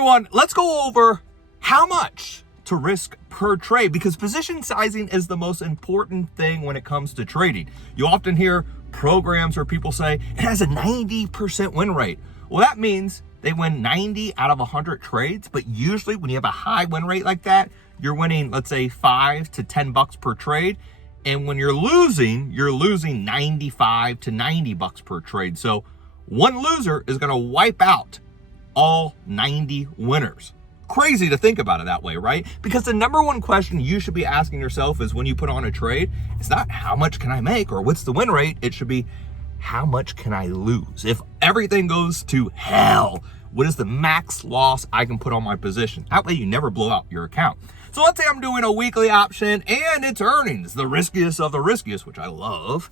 everyone, let's go over how much to risk per trade, because position sizing is the most important thing when it comes to trading. You often hear programs where people say it has a 90% win rate. Well, that means they win 90 out of 100 trades, but usually when you have a high win rate like that, you're winning, let's say, $5 to $10 per trade. And when you're losing 95 to $90 per trade. So one loser is going to wipe out all 90 winners. Crazy to think about it that way, right? Because the number one question you should be asking yourself is when you put on a trade, it's not how much can I make or what's the win rate. It should be how much can I lose? If everything goes to hell, what is the max loss I can put on my position? That way you never blow out your account. So let's say I'm doing a weekly option and it's earnings, the riskiest of the riskiest, which I love.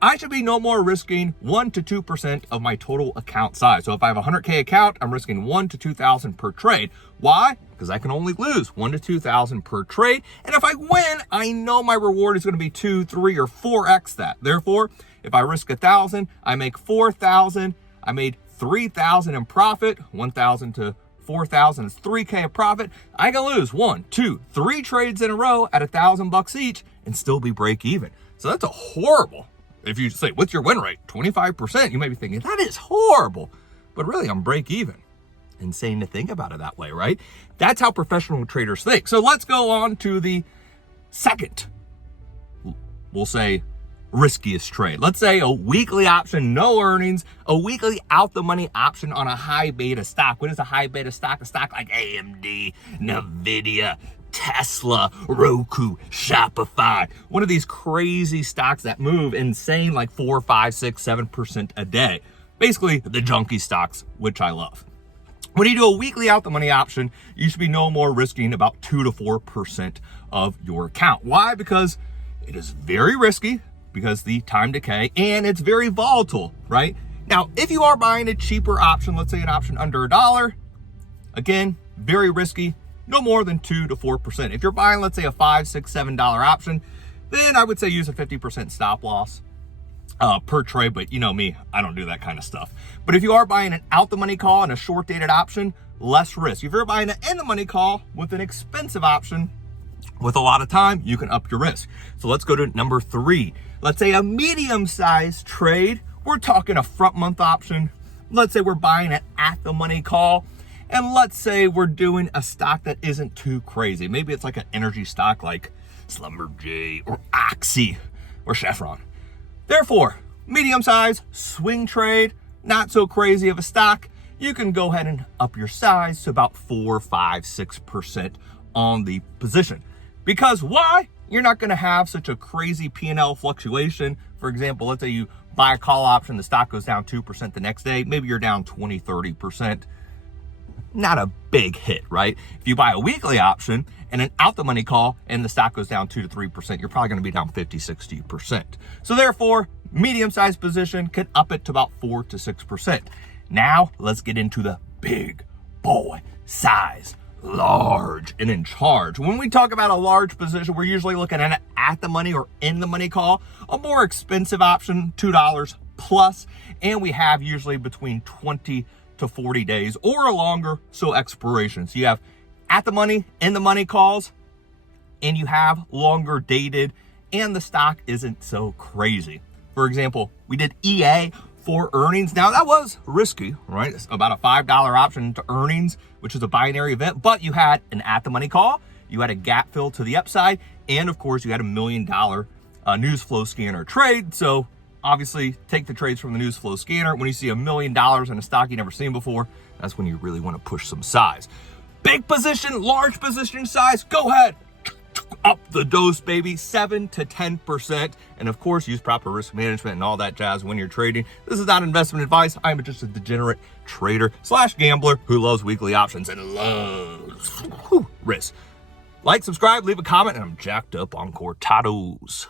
I should be no more risking 1 to 2% of my total account size. So if I have a 100K account, I'm risking 1 to 2,000 per trade. Why? Because I can only lose 1 to 2,000 per trade. And if I win, I know my reward is going to be 2, 3, or 4x that. Therefore, if I risk 1,000, I make 4,000. I made 3,000 in profit. 1,000 to 4,000 is 3K of profit. I can lose 1, 2, 3 trades in a row at $1,000 each and still be break even. So that's a horrible. If you say, what's your win rate? 25%. You may be thinking, that is horrible. But really, I'm break even. Insane to think about it that way, right? That's how professional traders think. So let's go on to the second, we'll say, riskiest trade. Let's say a weekly option, no earnings, a weekly out the money option on a high beta stock. What is a high beta stock? A stock like AMD, Nvidia, Tesla, Roku, Shopify, one of these crazy stocks that move insane like 4, 5, 6, 7% a day. Basically the junky stocks, which I love. When you do a weekly out the money option, you should be no more risking about 2 to 4% of your account. Why? Because it is very risky, because the time decay, and it's very volatile, right? Now, if you are buying a cheaper option, let's say an option under $1, again, very risky, no more than 2 to 4%. If you're buying, let's say, a $5, $6, $7 option, then I would say use a 50% stop loss per trade. But you know me, I don't do that kind of stuff. But if you are buying an out the money call and a short dated option, less risk. If you're buying an in the money call with an expensive option with a lot of time, you can up your risk. So let's go to number 3. Let's say a medium sized trade. We're talking a front month option. Let's say we're buying an at the money call. And let's say we're doing a stock that isn't too crazy. Maybe it's like an energy stock like Schlumberger or Oxy or Chevron. Therefore, medium size, swing trade, not so crazy of a stock. You can go ahead and up your size to about 4, 5, 6% on the position. Because why? You're not going to have such a crazy P&L fluctuation. For example, let's say you buy a call option, the stock goes down 2% the next day. Maybe you're down 20, 30%. Not a big hit, right? If you buy a weekly option and an out the money call and the stock goes down 2 to 3%, you're probably going to be down 50, 60%. So therefore, medium-sized position could up it to about 4 to 6%. Now, let's get into the big boy size, large and in charge. When we talk about a large position, we're usually looking at an at the money or in the money call, a more expensive option, $2 plus, and we have usually between 20 to 40 days or longer, so expiration. So you have at the money, in the money calls, and you have longer dated, and the stock isn't so crazy. For example, we did EA for earnings. Now that was risky, right? It's about a $5 option to earnings, which is a binary event, but you had an at the money call, you had a gap fill to the upside, and of course you had $1 million news flow scanner trade. So obviously, take the trades from the news flow scanner. When you see $1 million in a stock you've never seen before, that's when you really want to push some size. Big position, large position size, go ahead. Up the dose, baby, 7 to 10%. And of course, use proper risk management and all that jazz when you're trading. This is not investment advice. I'm just a degenerate trader / gambler who loves weekly options and loves risk. Like, subscribe, leave a comment, and I'm jacked up on cortados.